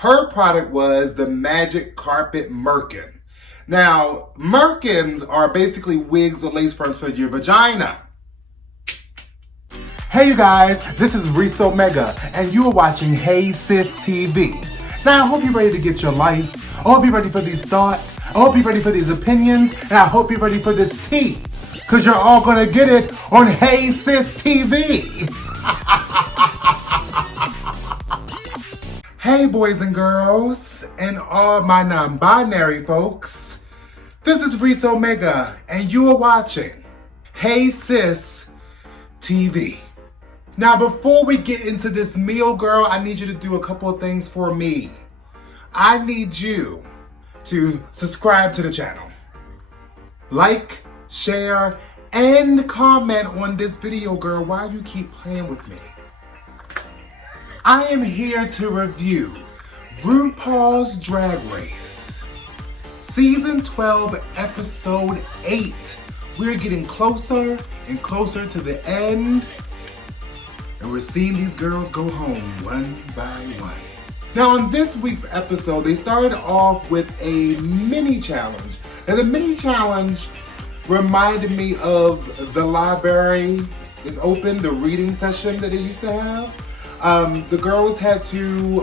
Her product was the Magic Carpet Merkin. Now, merkins are basically wigs or lace fronts for your vagina. Hey you guys, this is Reese Omega, and you are watching Hey Sis TV. Now, I hope you're ready to get your life. I hope you're ready for these thoughts. I hope you're ready for these opinions, and I hope you're ready for this tea. Because you're all going to get it on Hey Sis TV. Hey boys and girls, and all my non-binary folks. This is Reese Omega, and you are watching Hey Sis TV. Now, before we get into this meal, girl, I need you to do a couple of things for me. I need you to subscribe to the channel, like, share, and comment on this video, girl, while you keep playing with me. I am here to review Rupaul's Drag Race, Season 12, Episode 8. We're getting closer and closer to the end, and we're seeing these girls go home one by one. Now, on this week's episode, they started off with a mini challenge. Now, the mini challenge reminded me of the library is open, the reading session that they used to have. The girls had to,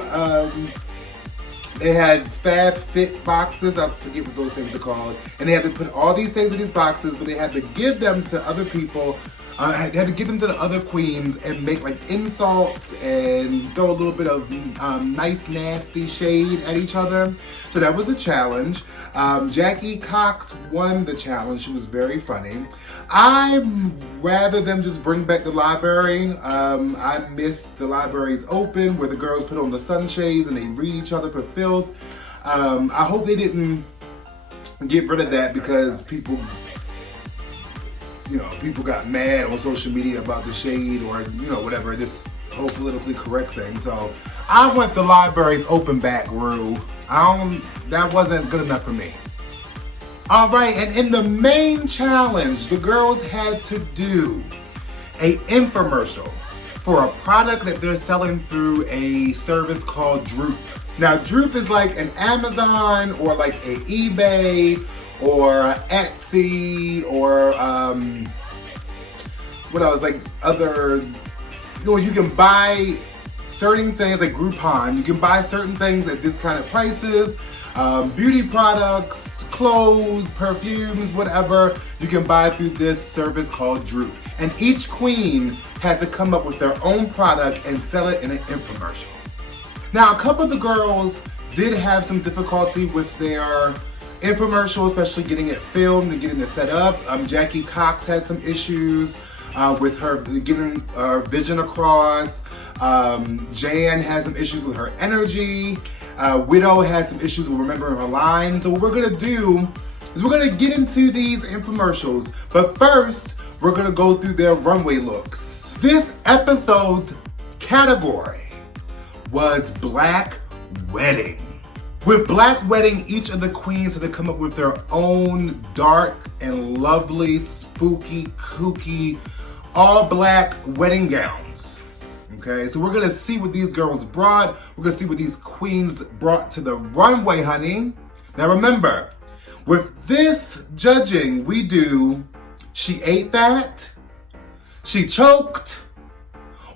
they had Fab Fit boxes, I forget what those things are called, and they had to put all these things in these boxes, but they had to give them to other people, they had to give them to the other queens and make like insults and throw a little bit of nice nasty shade at each other. So that was a challenge. Jackie Cox won the challenge. She was very funny. Rather than just bring back the library, I miss the libraries open where the girls put on the sunshades and they read each other for filth. I hope they didn't get rid of that because people got mad on social media about the shade or, whatever, this whole politically correct thing. So I want the libraries open back, Rue. That wasn't good enough for me. All right, and in the main challenge, the girls had to do an infomercial for a product that they're selling through a service called DROOP. Now, DROOP is like an Amazon or like a eBay or a Etsy or what else? Like other, you can buy certain things like Groupon. You can buy certain things at this kind of prices, beauty products, clothes, perfumes, whatever, you can buy through this service called DROOP. And each queen had to come up with their own product and sell it in an infomercial. Now, a couple of the girls did have some difficulty with their infomercial, especially getting it filmed and getting it set up. Jackie Cox had some issues with her getting her vision across. Jan had some issues with her energy. Widow had some issues with remembering her lines. So what we're gonna do is we're gonna get into these infomercials, but first we're gonna go through their runway looks. This episode's category was Black Wedding. With Black Wedding, each of the queens had to come up with their own dark and lovely, spooky, kooky, all black wedding gowns. Okay, so we're gonna see what these girls brought. We're gonna see what these queens brought to the runway, honey. Now remember, with this judging, we do she ate that, she choked,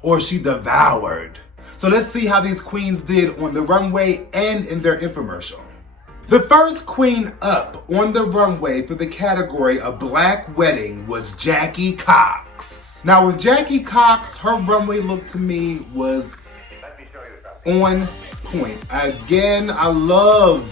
or she devoured. So let's see how these queens did on the runway and in their infomercial. The first queen up on the runway for the category of Black Wedding was Jackie Cox. Now with Jackie Cox, her runway look to me was on point. Again, I love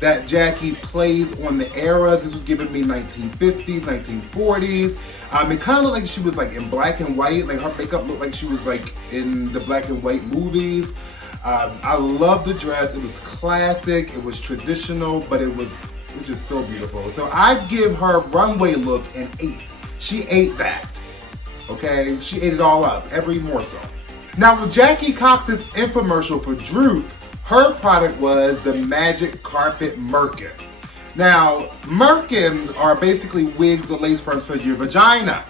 that Jackie plays on the eras. This was giving me 1950s, 1940s. It kind of looked like she was like in black and white. Like her makeup looked like she was like in the black and white movies. I love the dress. It was classic. It was traditional, but it was just so beautiful. So I give her runway look an 8. She ate that. Okay, she ate it all up, every morsel. Now with Jackie Cox's infomercial for DROOP, her product was the Magic Carpet Merkin. Now, merkins are basically wigs or lace fronts for your vagina.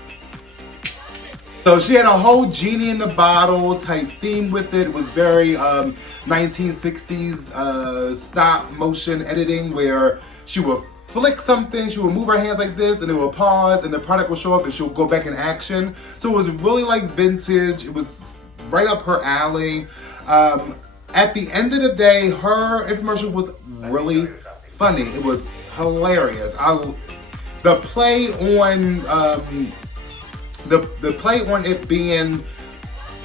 So she had a whole genie in the bottle type theme with it. It was very 1960s stop motion editing where she would flick something, she would move her hands like this and it would pause and the product would show up and she'll go back in action. So it was really like vintage. It was right up her alley. At the end of the day, her infomercial was really funny. It was hilarious. The play on the play on it being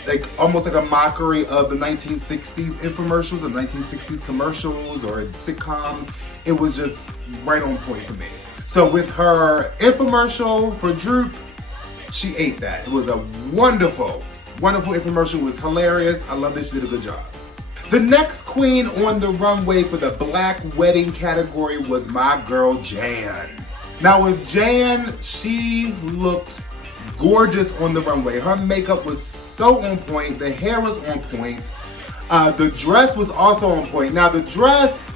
like almost like a mockery of the 1960s infomercials, the 1960s commercials or sitcoms, it was just right on point for me. So with her infomercial for Droop, she ate that. It was a wonderful, wonderful infomercial. It was hilarious. I love that she did a good job. The next queen on the runway for the black wedding category was my girl Jan. Now with Jan, she looked gorgeous on the runway. Her makeup was so on point. The hair was on point. The dress was also on point. Now the dress,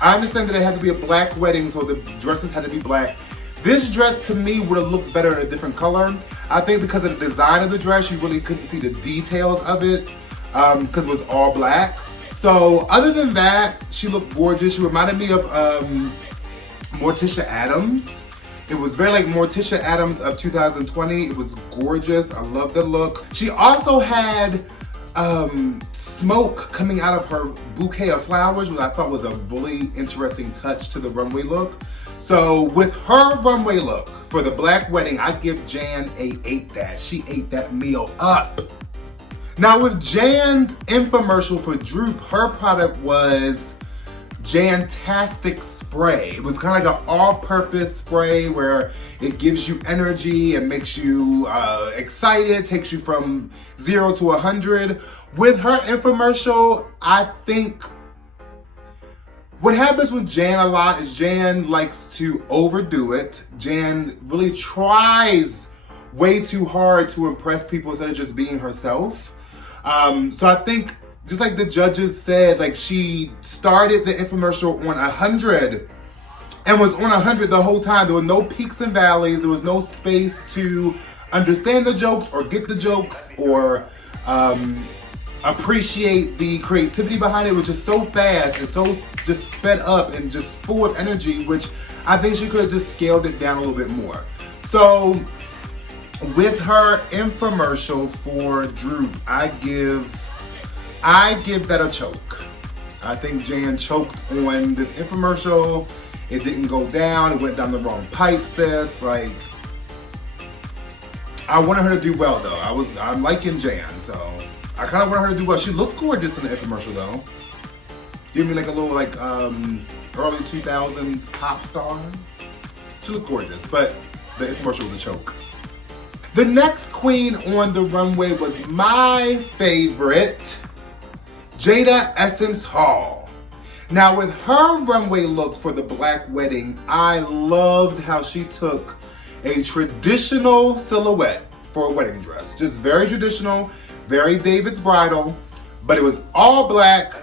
I understand that it had to be a black wedding, so the dresses had to be black. This dress to me would have looked better in a different color. I think because of the design of the dress, you really couldn't see the details of it because it was all black. So other than that, she looked gorgeous. She reminded me of Morticia Addams. It was very like Morticia Addams of 2020. It was gorgeous. I love the looks. She also had smoke coming out of her bouquet of flowers, which I thought was a really interesting touch to the runway look. So with her runway look for the black wedding, I give Jan a 8 that. She ate that meal up. Now with Jan's infomercial for Droop, her product was Jantastic Spray. It was kind of like an all-purpose spray where it gives you energy and makes you excited, takes you from 0 to 100. With her infomercial, I think what happens with Jan a lot is Jan likes to overdo it. Jan really tries way too hard to impress people instead of just being herself. So I think, just like the judges said, like she started the infomercial on 100 and was on 100 the whole time. There were no peaks and valleys. There was no space to understand the jokes or get the jokes or appreciate the creativity behind it. It was just so fast and so just sped up and just full of energy, which I think she could have just scaled it down a little bit more. So with her infomercial for Droop, I give that a choke. I think Jan choked on this infomercial. It didn't go down. It went down the wrong pipe, sis. Like, I wanted her to do well though. I'm liking Jan, so I kind of want her to do well. She looked gorgeous in the infomercial though. Give me like a little like early 2000s pop star. She looked gorgeous, but the infomercial was a choke. The next queen on the runway was my favorite, Jada Essence Hall. Now with her runway look for the black wedding, I loved how she took a traditional silhouette for a wedding dress. Just very traditional, very David's Bridal, but it was all black,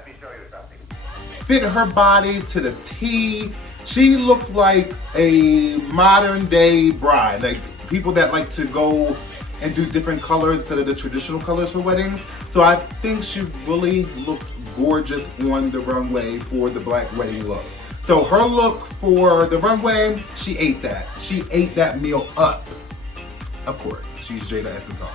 fit her body to the T. She looked like a modern day bride, like people that like to go and do different colors instead of the traditional colors for weddings. So I think she really looked gorgeous on the runway for the black wedding look. So her look for the runway, she ate that. She ate that meal up. Of course, she's Jada Essence Hall.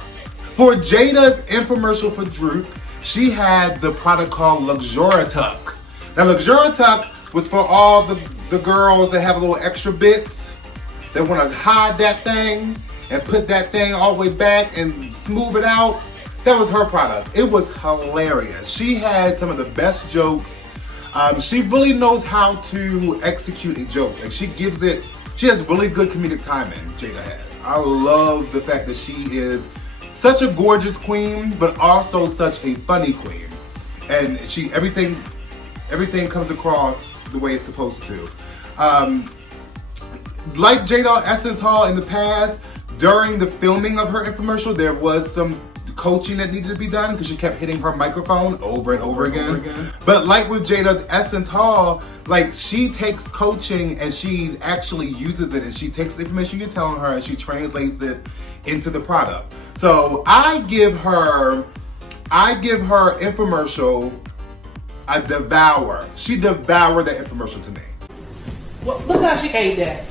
For Jada's infomercial for Droop, she had the product called Luxurituck. Now Luxurituck was for all the girls that have a little extra bits. They want to hide that thing and put that thing all the way back and smooth it out. That was her product. It was hilarious. She had some of the best jokes. She really knows how to execute a joke. Like she has really good comedic timing, Jada has. I love the fact that she is such a gorgeous queen, but also such a funny queen. And everything comes across the way it's supposed to. Like Jada Essence Hall in the past, during the filming of her infomercial, there was some coaching that needed to be done because she kept hitting her microphone over and over again. But like with Jada Essence Hall, like she takes coaching and she actually uses it, and she takes the information you're telling her and she translates it into the product. So I give her infomercial a devour. She devoured that infomercial to me. Well, look how she ate that.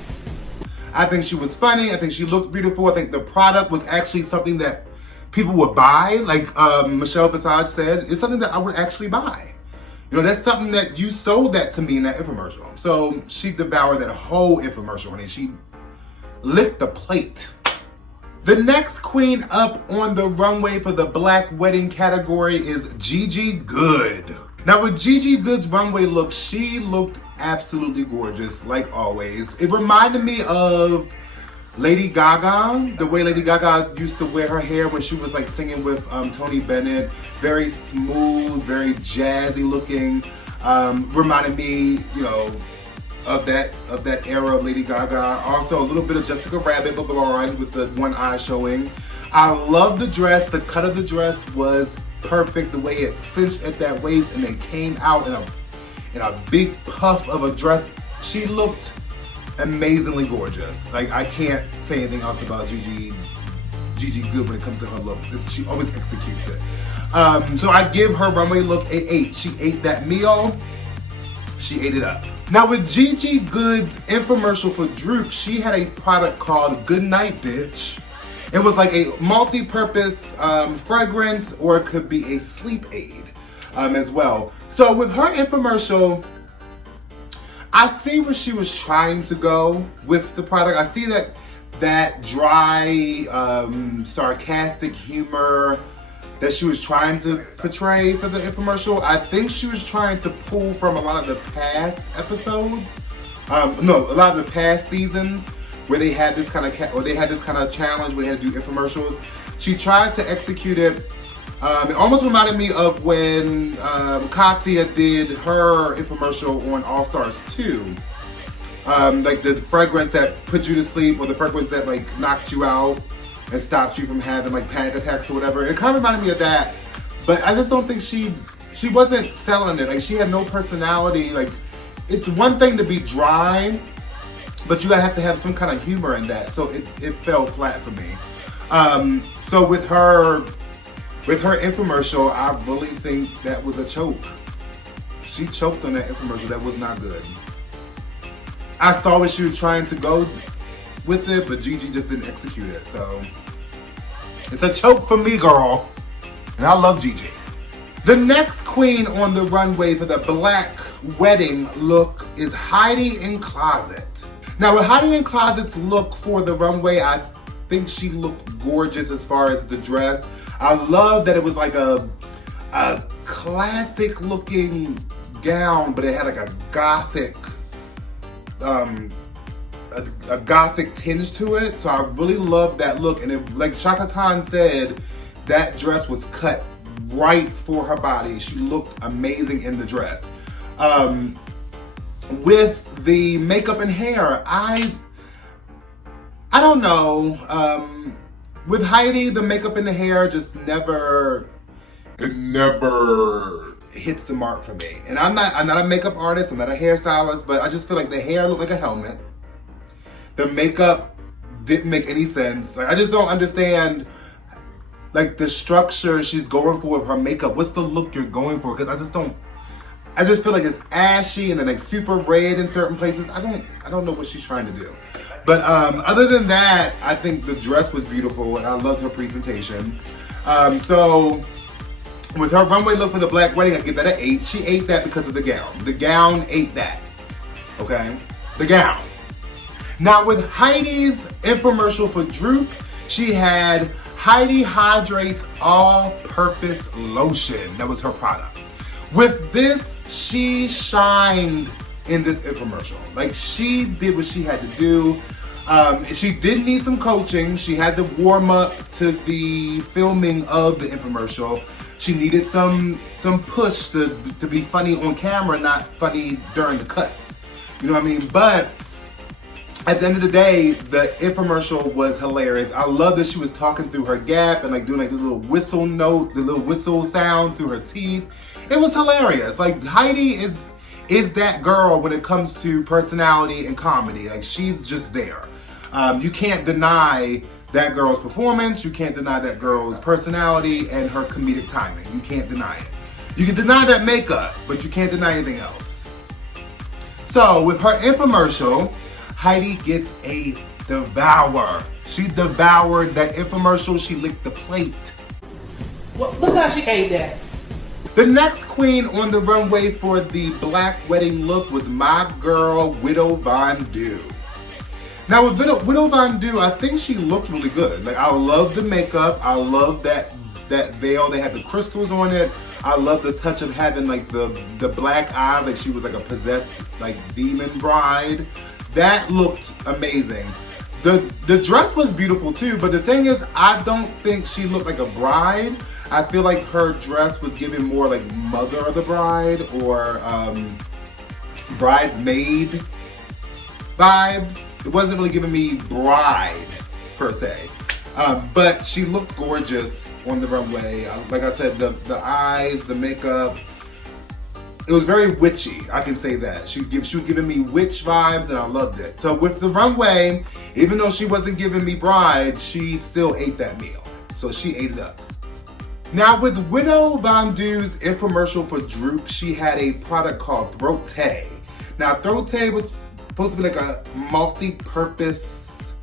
I think she was funny. I think she looked beautiful. I think the product was actually something that people would buy. Like Michelle Visage said, it's something that I would actually buy. You know, that's something that you sold that to me in that infomercial. So she devoured that whole infomercial, and she licked the plate. The next queen up on the runway for the black wedding category is Gigi Good. Now with Gigi Good's runway look, she looked absolutely gorgeous, like always. It reminded me of Lady Gaga, the way Lady Gaga used to wear her hair when she was like singing with Tony Bennett. Very smooth, very jazzy looking. Reminded me, you know, of that era of Lady Gaga. Also a little bit of Jessica Rabbit, but blonde with the one eye showing. I love the dress. The cut of the dress was perfect. The way it cinched at that waist and then came out in a big puff of a dress. She looked amazingly gorgeous. Like, I can't say anything else about Gigi Good when it comes to her look. She always executes it. So I give her runway look an 8. She ate that meal. She ate it up. Now with Gigi Good's infomercial for Droop, she had a product called Good Night Bitch. It was like a multi-purpose fragrance, or it could be a sleep aid as well. So with her infomercial, I see where she was trying to go with the product. I see that dry, sarcastic humor that she was trying to portray for the infomercial. I think she was trying to pull from a lot of the past episodes. A lot of the past seasons where they had this kind of challenge where they had to do infomercials. She tried to execute it. It almost reminded me of when Katya did her infomercial on All Stars 2. Like the fragrance that put you to sleep, or the fragrance that like knocked you out and stopped you from having like panic attacks or whatever. It kind of reminded me of that, but I just don't think she wasn't selling it. Like, she had no personality. Like, it's one thing to be dry, but you gotta have to have some kind of humor in that. So it fell flat for me. So with her infomercial, I really think that was a choke. She choked on that infomercial. That was not good. I saw what she was trying to go with it, but Gigi just didn't execute it. So it's a choke for me, girl. And I love Gigi. The next queen on the runway for the black wedding look is Heidi N Closet. Now with Heidi N Closet's look for the runway, I think she looked gorgeous as far as the dress. I love that it was like a classic looking gown, but it had like a gothic a gothic tinge to it. So I really love that look. And it, like Chaka Khan said, that dress was cut right for her body. She looked amazing in the dress. With the makeup and hair, I don't know. With Heidi, the makeup and the hair just never hits the mark for me. And I'm not a makeup artist, I'm not a hairstylist, but I just feel like the hair looked like a helmet. The makeup didn't make any sense. Like, I just don't understand like the structure she's going for with her makeup. What's the look you're going for? Because I just feel like it's ashy and then like super red in certain places. I don't know what she's trying to do. But other than that, I think the dress was beautiful and I loved her presentation. So with her runway look for the black wedding, I give that an 8. She ate that because of the gown. The gown ate that. Okay? The gown. Now with Heidi's infomercial for Droop, she had Heidi Hydrates All-Purpose Lotion. That was her product. With this, she shined in this infomercial. Like, she did what she had to do. She did need some coaching. She had to warm up to the filming of the infomercial. She needed some push to be funny on camera, not funny during the cuts. You know what I mean? But at the end of the day, the infomercial was hilarious. I love that she was talking through her gap and like doing like the little whistle note, the little whistle sound through her teeth. It was hilarious. Like Heidi is that girl when it comes to personality and comedy. Like she's just there. You can't deny that girl's performance. You can't deny that girl's personality and her comedic timing. You can't deny it. You can deny that makeup, but you can't deny anything else. So with her infomercial, Heidi gets a devour. She devoured that infomercial. She licked the plate. Well, look how she ate that. The next queen on the runway for the black wedding look was my girl, Widow Von Du. Now with Widow Von Du, I think she looked really good. Like I love the makeup. I love that veil. They had the crystals on it. I love the touch of having like the black eyes, like she was like a possessed like demon bride. That looked amazing. The dress was beautiful too, but the thing is, I don't think she looked like a bride. I feel like her dress was giving more like mother of the bride or bridesmaid vibes. It wasn't really giving me bride per se, but she looked gorgeous on the runway. Like I said, the eyes, the makeup, it was very witchy. I can say that. She was giving me witch vibes and I loved it. So with the runway, even though she wasn't giving me bride, she still ate that meal. So she ate it up. Now with Widow Von Du's infomercial for DROOP, she had a product called Throat-Tay. Now Throat-Tay was supposed to be like a multi-purpose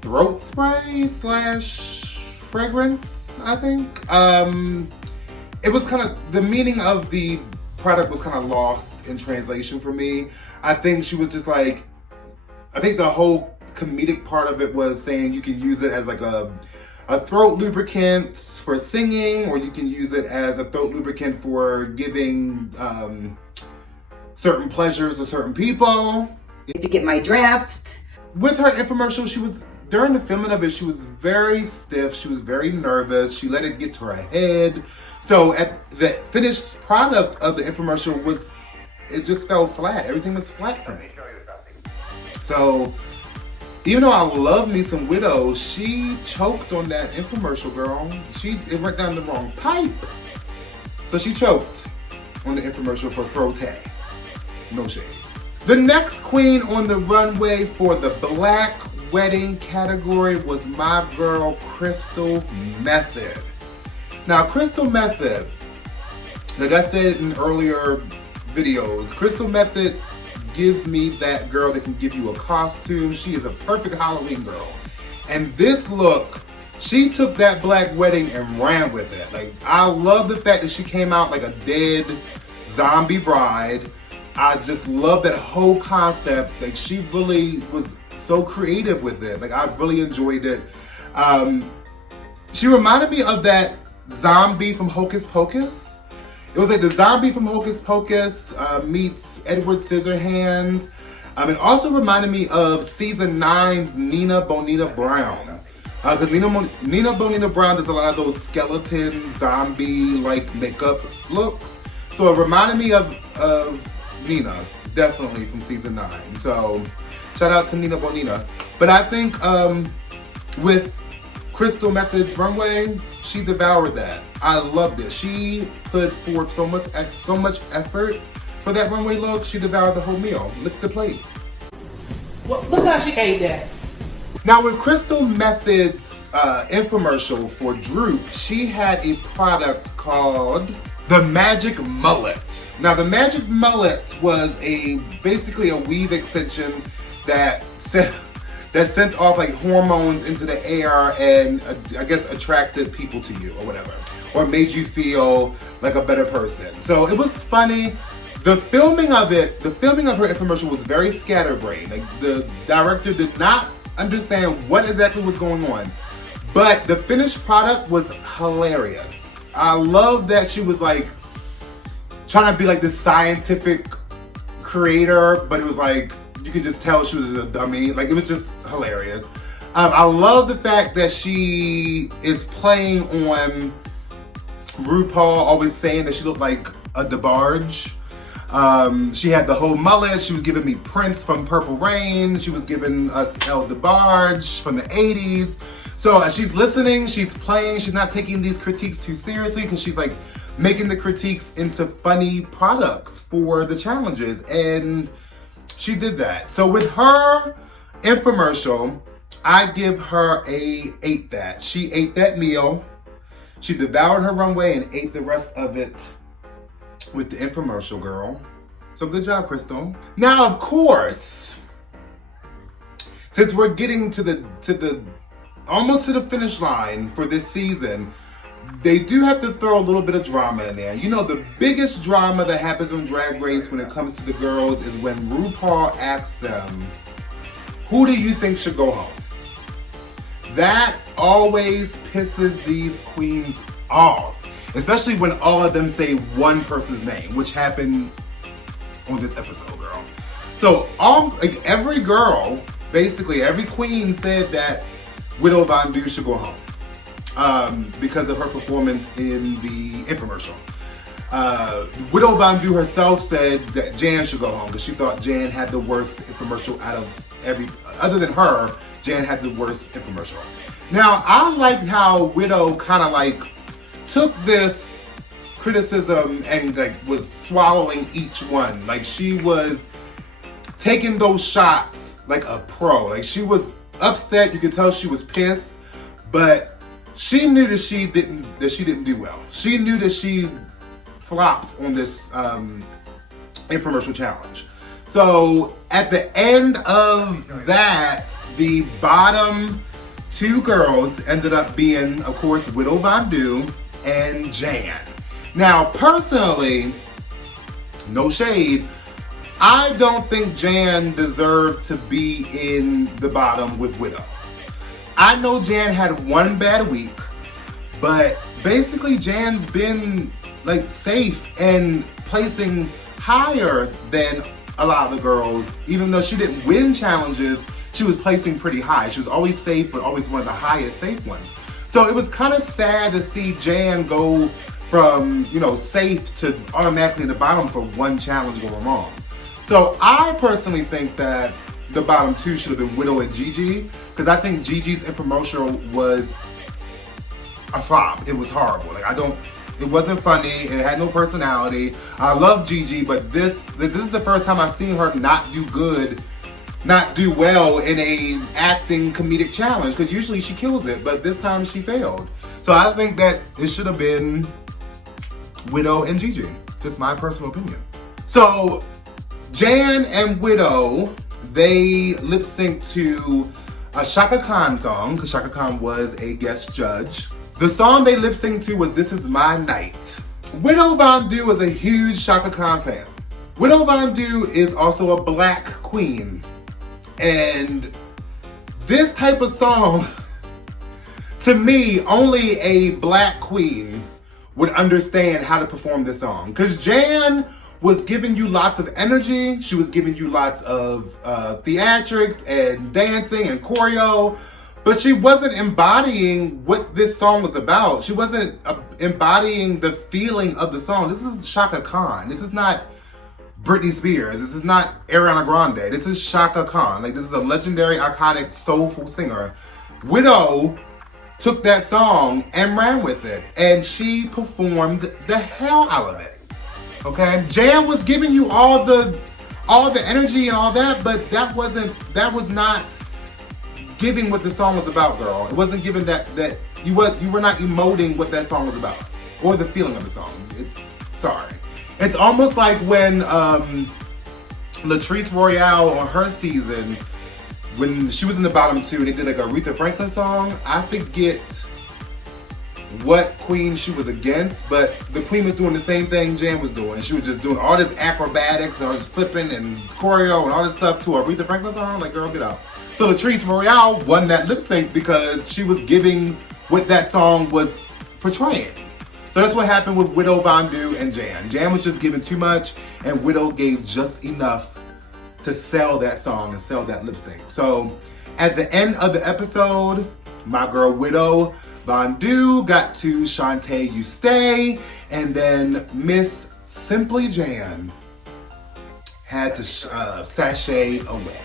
throat spray slash fragrance, I think. It was kind of, the meaning of the product was kind of lost in translation for me. I think she was just like, I think the whole comedic part of it was saying you can use it as like a throat lubricant for singing, or you can use it as a throat lubricant for giving certain pleasures to certain people. If you get my draft. With her infomercial, she was, during the filming of it, she was very stiff. She was very nervous. She let it get to her head. So at the finished product of the infomercial was, it just fell flat. Everything was flat for me. So even though I love me some Widow, she choked on that infomercial, girl. It went down the wrong pipe. So she choked on the infomercial for Throat-Tay. No shade. The next queen on the runway for the black wedding category was my girl, Crystal Method. Now, Crystal Method, like I said in earlier videos, Crystal Method gives me that girl that can give you a costume. She is a perfect Halloween girl. And this look, she took that black wedding and ran with it. Like, I love the fact that she came out like a dead zombie bride. I just love that whole concept. Like, she really was so creative with it. Like, I really enjoyed it. She reminded me of that zombie from Hocus Pocus. It was like the zombie from Hocus Pocus meets Edward Scissorhands. It also reminded me of season 9's Nina Bonita Brown. Because Nina Bonita Brown does a lot of those skeleton zombie-like makeup looks. So it reminded me of Nina, definitely from season 9. So shout out to Nina Bonita. But I think with Crystal Method's runway, she devoured that. I loved it. She put forth so much effort for that runway look. She devoured the whole meal. Licked the plate. Well, look how she ate that. Now with Crystal Method's infomercial for DROOP, she had a product called the Magic Mullet. Now the Magic Mullet was basically a weave extension that sent off like hormones into the air and I guess attracted people to you or whatever, or made you feel like a better person. So it was funny. The filming of her infomercial was very scatterbrained. Like the director did not understand what exactly was going on, but the finished product was hilarious. I love that she was like trying to be like this scientific creator, but it was like, you could just tell she was a dummy. Like, it was just hilarious. I love the fact that she is playing on Rupaul always saying that she looked like a DeBarge. She had the whole mullet. She was giving me Prince from Purple Rain. She was giving us El DeBarge from the 80s. So as she's listening, she's playing, she's not taking these critiques too seriously because she's like making the critiques into funny products for the challenges. And she did that. So with her infomercial, I give her a 8 that. She ate that meal. She devoured her runway and ate the rest of it with the infomercial, girl. So good job, Crystal. Now, of course, since we're getting to the almost to the finish line for this season, they do have to throw a little bit of drama in there. You know, the biggest drama that happens on Drag Race when it comes to the girls is when RuPaul asks them, who do you think should go home? That always pisses these queens off, especially when all of them say one person's name, which happened on this episode, girl. So every girl, basically every queen said that Widow Von Du should go home because of her performance in the infomercial. Widow Von Du herself said that Jan should go home because she thought Jan had the worst infomercial out of other than her, Jan had the worst infomercial. Now, I liked how Widow kind of like took this criticism and like was swallowing each one. Like she was taking those shots like a pro. Like she was upset, you could tell she was pissed, but she knew that she didn't do well. She knew that she flopped on this infomercial challenge. So at the end of that, the bottom 2 girls ended up being, of course, Widow Von Du and Jan. Now, personally, no shade, I don't think Jan deserved to be in the bottom with Widow. I know Jan had one bad week, but basically Jan's been like safe and placing higher than a lot of the girls. Even though she didn't win challenges, she was placing pretty high. She was always safe, but always one of the highest safe ones. So it was kind of sad to see Jan go from, you know, safe to automatically in the bottom for one challenge going wrong. So I personally think that the bottom 2 should have been Widow and Gigi, because I think Gigi's infomercial was a flop. It was horrible. Like it wasn't funny. It had no personality. I love Gigi, but this is the first time I've seen her not do well in a acting comedic challenge, because usually she kills it, but this time she failed. So I think that it should have been Widow and Gigi. Just my personal opinion. So Jan and Widow, they lip synced to a Shaka Khan song, because Shaka Khan was a guest judge. The song they lip synced to was This Is My Night. Widow Von Du is a huge Shaka Khan fan. Widow Von Du is also a black queen. And this type of song, to me, only a black queen would understand how to perform this song. Because Jan was giving you lots of energy. She was giving you lots of theatrics and dancing and choreo. But she wasn't embodying what this song was about. She wasn't embodying the feeling of the song. This is Shaka Khan. This is not Britney Spears. This is not Ariana Grande. This is Shaka Khan. Like, this is a legendary, iconic, soulful singer. Widow took that song and ran with it. And she performed the hell out of it. Okay? Jan was giving you all the energy and all that, but that was not giving what the song was about, girl. It wasn't giving that you were not emoting what that song was about, or the feeling of the song. Sorry. It's almost like when Latrice Royale on her season, when she was in the bottom 2 and they did like a Aretha Franklin song. I forget what queen she was against, but the queen was doing the same thing Jan was doing. She was just doing all this acrobatics and all this flipping and choreo and all this stuff to a Aretha Franklin song. Like, girl, get out. So Latrice Royale won that lip sync because she was giving what that song was portraying. So that's what happened with Widow Von Du and Jan. Jan was just giving too much, and Widow gave just enough to sell that song and sell that lip sync. So at the end of the episode, my girl Widow Von Du got to Shantae You Stay, and then Miss Simply Jan had to sashay away.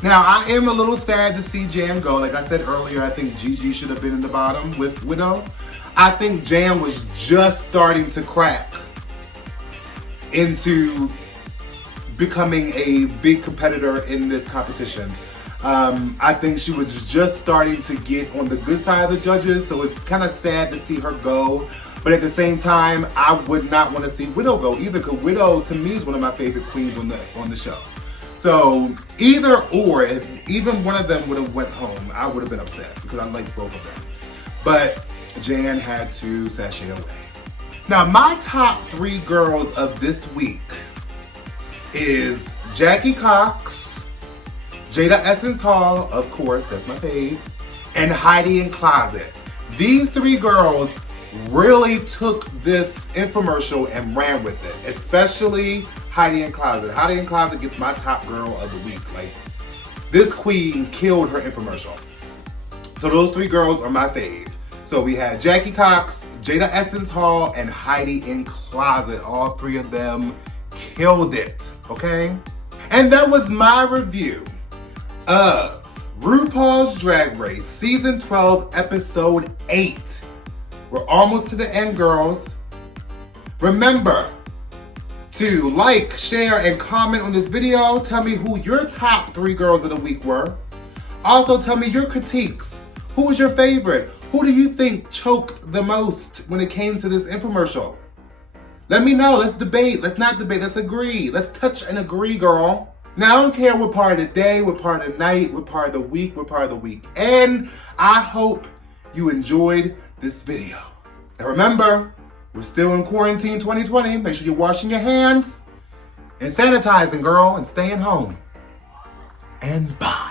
Now, I am a little sad to see Jan go. Like I said earlier, I think Gigi should have been in the bottom with Widow. I think Jan was just starting to crack into becoming a big competitor in this competition. I think she was just starting to get on the good side of the judges, so it's kind of sad to see her go. But at the same time, I would not want to see Widow go either, because Widow, to me, is one of my favorite queens on the show. So either or, if even one of them would have went home, I would have been upset because I like both of them. But Jan had to sashay away. Now, my top 3 girls of this week is Jackie Cox, Jada Essence Hall, of course, that's my fave, and Heidi N Closet. These 3 girls really took this infomercial and ran with it, especially Heidi N Closet. Heidi N Closet gets my top girl of the week. Like, this queen killed her infomercial. So those 3 girls are my fave. So we had Jackie Cox, Jada Essence Hall, and Heidi N Closet. All 3 of them killed it, okay? And that was my review of RuPaul's Drag Race Season 12, Episode 8. We're almost to the end, girls. Remember to like, share, and comment on this video. Tell me who your top 3 girls of the week were. Also, tell me your critiques. Who was your favorite? Who do you think choked the most when it came to this infomercial? Let me know. Let's debate. Let's not debate. Let's agree. Let's touch and agree, girl. Now, I don't care what part of the day, what part of the night, what part of the week, what part of the weekend. I hope you enjoyed this video. Now remember, we're still in quarantine 2020. Make sure you're washing your hands and sanitizing, girl, and staying home. And bye.